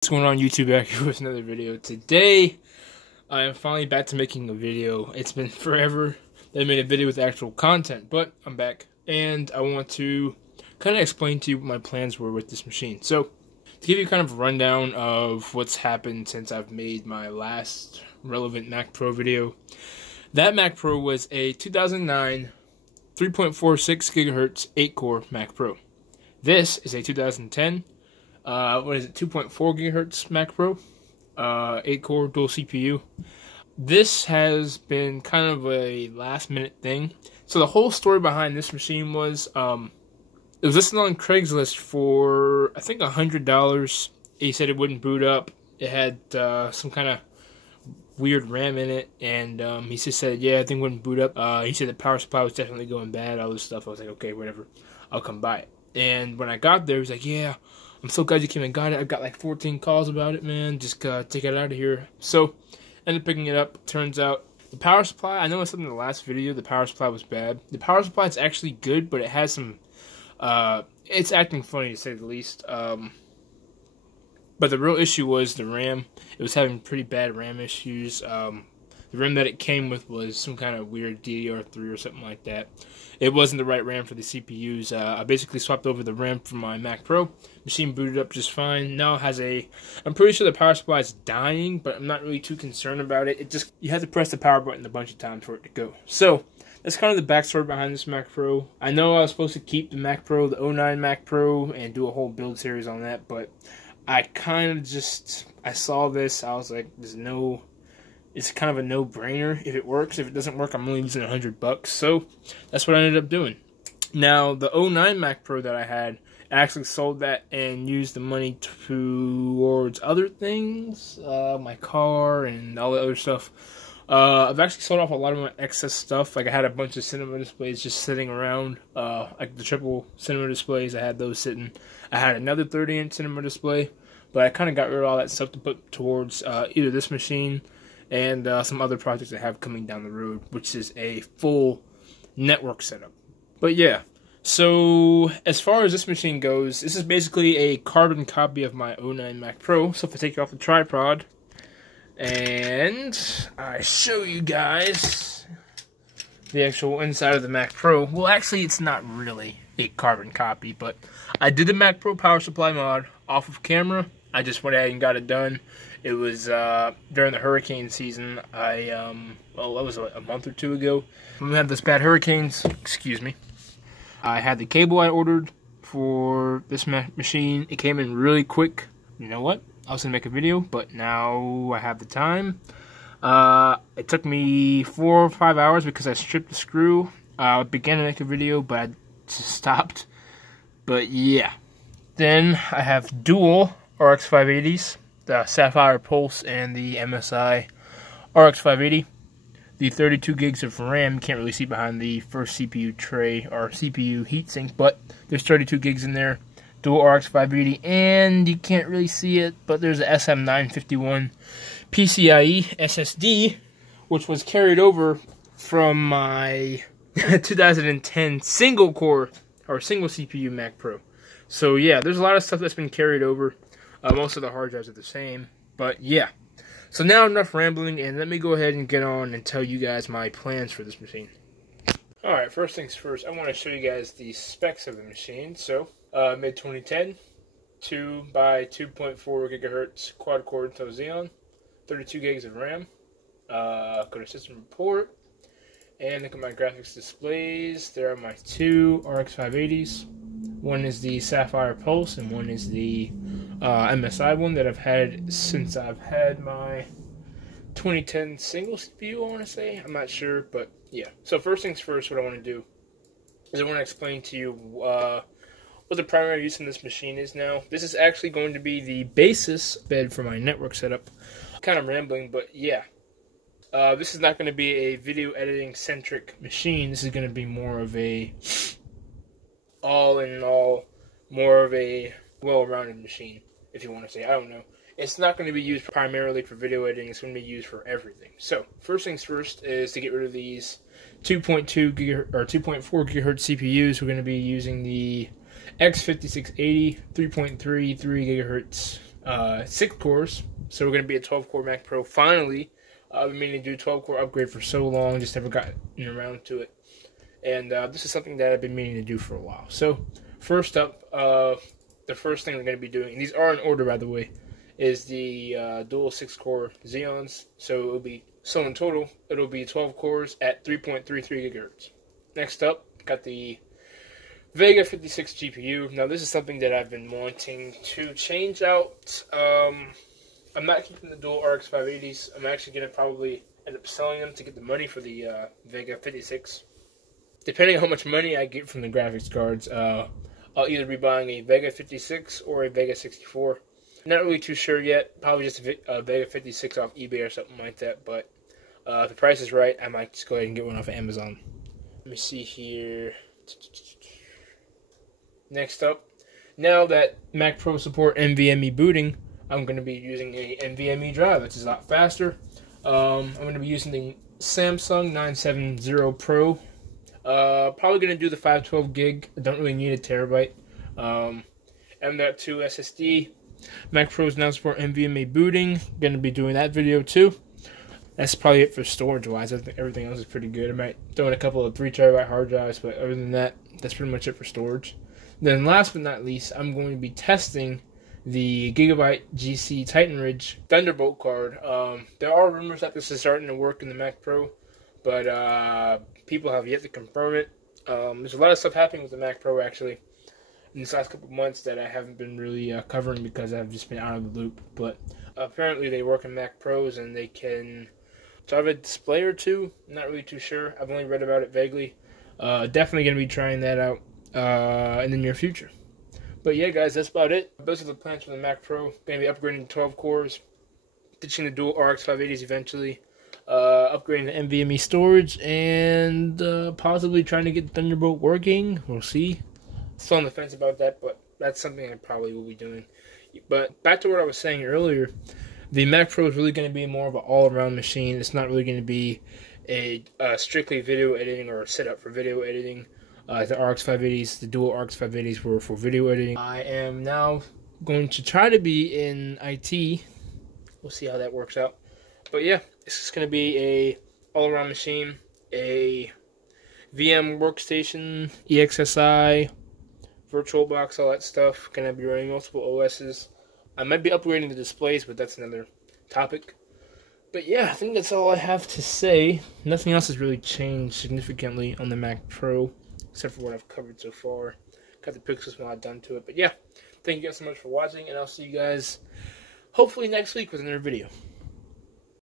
What's going on YouTube? Back here with another video. Today I am finally back to making a video. It's been forever that I made a video with actual content, but I'm back and I want to kind of explain to you what my plans were with this machine. So to give you kind of a rundown of what's happened since I've made my last relevant Mac Pro video. That Mac Pro was a 2009 3.46 gigahertz 8-core Mac Pro. This is a 2010 2.4 gigahertz Mac Pro, 8-core dual CPU. This has been kind of a last-minute thing. So the whole story behind this machine was, it was listed on Craigslist for, I think, $100. He said it wouldn't boot up. It had some kind of weird RAM in it, and he just said, yeah, I think it wouldn't boot up. He said the power supply was definitely going bad, all this stuff. I was like, okay, whatever, I'll come buy it. And when I got there, he was like, yeah, I'm so glad you came and got it. I've got like 14 calls about it, man. Just take it out of here. So, ended up picking it up. Turns out, the power supply, I know I said in the last video, the power supply was bad. The power supply is actually good, but it has some, it's acting funny to say the least. But the real issue was the RAM. It was having pretty bad RAM issues. The RAM that it came with was some kind of weird DDR3 or something like that. It wasn't the right RAM for the CPUs. I basically swapped over the RAM from my Mac Pro. Machine booted up just fine. Now it has I'm pretty sure the power supply is dying, but I'm not really too concerned about it. You have to press the power button a bunch of times for it to go. So, that's kind of the backstory behind this Mac Pro. I know I was supposed to keep the Mac Pro, the 09 Mac Pro, and do a whole build series on that, but I kind of I saw this, I was like, it's kind of a no-brainer if it works. If it doesn't work, I'm only losing $100. So that's what I ended up doing. Now, the 09 Mac Pro that I had, I actually sold that and used the money towards other things, my car and all the other stuff. I've actually sold off a lot of my excess stuff. Like I had a bunch of cinema displays just sitting around, like the triple cinema displays. I had those sitting. I had another 30-inch cinema display, but I kind of got rid of all that stuff to put towards either this machine and some other projects I have coming down the road, which is a full network setup. But yeah, so as far as this machine goes, this is basically a carbon copy of my 09 Mac Pro. So if I take it off the tripod and I show you guys the actual inside of the Mac Pro, well, actually it's not really a carbon copy, but I did the Mac Pro power supply mod off of camera. I just went ahead and got it done. It was during the hurricane season. Well, that was a month or two ago. When we had this bad hurricanes, excuse me. I had the cable I ordered for this machine. It came in really quick. You know what? I was going to make a video, but now I have the time. It took me 4 or 5 hours because I stripped the screw. I began to make a video, but I just stopped. But yeah. Then I have dual RX 580s. The Sapphire Pulse and the MSI RX 580. The 32 gigs of RAM. You can't really see behind the first CPU tray or CPU heatsink, but there's 32 gigs in there. Dual RX 580, and you can't really see it, but there's a SM951 PCIe SSD, which was carried over from my 2010 single core or single CPU Mac Pro. So yeah, there's a lot of stuff that's been carried over. Most of the hard drives are the same, but yeah. So now enough rambling, and let me go ahead and get on and tell you guys my plans for this machine. Alright, first things first, I want to show you guys the specs of the machine. So, mid-2010, 2 by 2.4 gigahertz quad-core Intel Xeon, 32 gigs of RAM. Go to System Report, and look at my graphics displays. There are my two RX 580s. One is the Sapphire Pulse, and one is the MSI one that I've had since I've had my 2010 single CPU, I want to say. I'm not sure, but yeah. So first things first, what I want to do is I want to explain to you what the primary use in this machine is now. This is actually going to be the basis bed for my network setup. Kind of rambling, but yeah. This is not going to be a video editing centric machine. This is going to be more of a all in all, more of a well-rounded machine, if you want to say. I don't know. It's not going to be used primarily for video editing. It's going to be used for everything. So, first things first is to get rid of these 2.2 gigahertz or 2.4 gigahertz CPUs. We're going to be using the X5680 3.33 gigahertz 6 cores. So we're going to be a 12-core Mac Pro finally. I've been meaning to do a 12-core upgrade for so long, just never gotten around to it. And this is something that I've been meaning to do for a while. So first up, the first thing we're going to be doing, and these are in order by the way, is the dual 6-core Xeons. So in total, it'll be 12 cores at 3.33 gigahertz. Next up, got the Vega 56 GPU. Now this is something that I've been wanting to change out. I'm not keeping the dual RX 580s. I'm actually going to probably end up selling them to get the money for the Vega 56. Depending on how much money I get from the graphics cards, I'll either be buying a Vega 56 or a Vega 64. Not really too sure yet. Probably just a Vega 56 off eBay or something like that. But if the price is right, I might just go ahead and get one off of Amazon. Let me see here. Next up, now that Mac Pro support NVMe booting, I'm going to be using a NVMe drive. It's a lot faster. I'm going to be using the Samsung 970 Pro. Probably going to do the 512 gig. I don't really need a terabyte. M.2 SSD. Mac Pros now support NVMe booting. Going to be doing that video too. That's probably it for storage wise. I think everything else is pretty good. I might throw in a couple of 3 terabyte hard drives, but other than that, that's pretty much it for storage. Then last but not least, I'm going to be testing the Gigabyte GC Titan Ridge Thunderbolt card. There are rumors that this is starting to work in the Mac Pro, but people have yet to confirm it. There's a lot of stuff happening with the Mac Pro actually in this last couple of months that I haven't been really covering because I've just been out of the loop. But apparently they work in Mac Pros and they can have a display or two. I'm not really too sure. I've only read about it vaguely. Definitely going to be trying that out in the near future. But yeah, guys, that's about it. Those are the plans for the Mac Pro. Going to be upgrading to 12 cores, ditching the dual RX 580s eventually, upgrading the NVMe storage, and possibly trying to get Thunderbolt working. We'll see. Still on the fence about that, but that's something I probably will be doing. But back to what I was saying earlier, the Mac Pro is really going to be more of an all-around machine. It's not really going to be a strictly video editing or a setup for video editing. The RX 580s, the dual RX 580s were for video editing. I am now going to try to be in IT. We'll see how that works out. But yeah, this is going to be a all-around machine, a VM workstation, EXSI, VirtualBox, all that stuff. Going to be running multiple OSs. I might be upgrading the displays, but that's another topic. But yeah, I think that's all I have to say. Nothing else has really changed significantly on the Mac Pro, except for what I've covered so far. Got the pixels when I've done to it. But yeah, thank you guys so much for watching, and I'll see you guys hopefully next week with another video.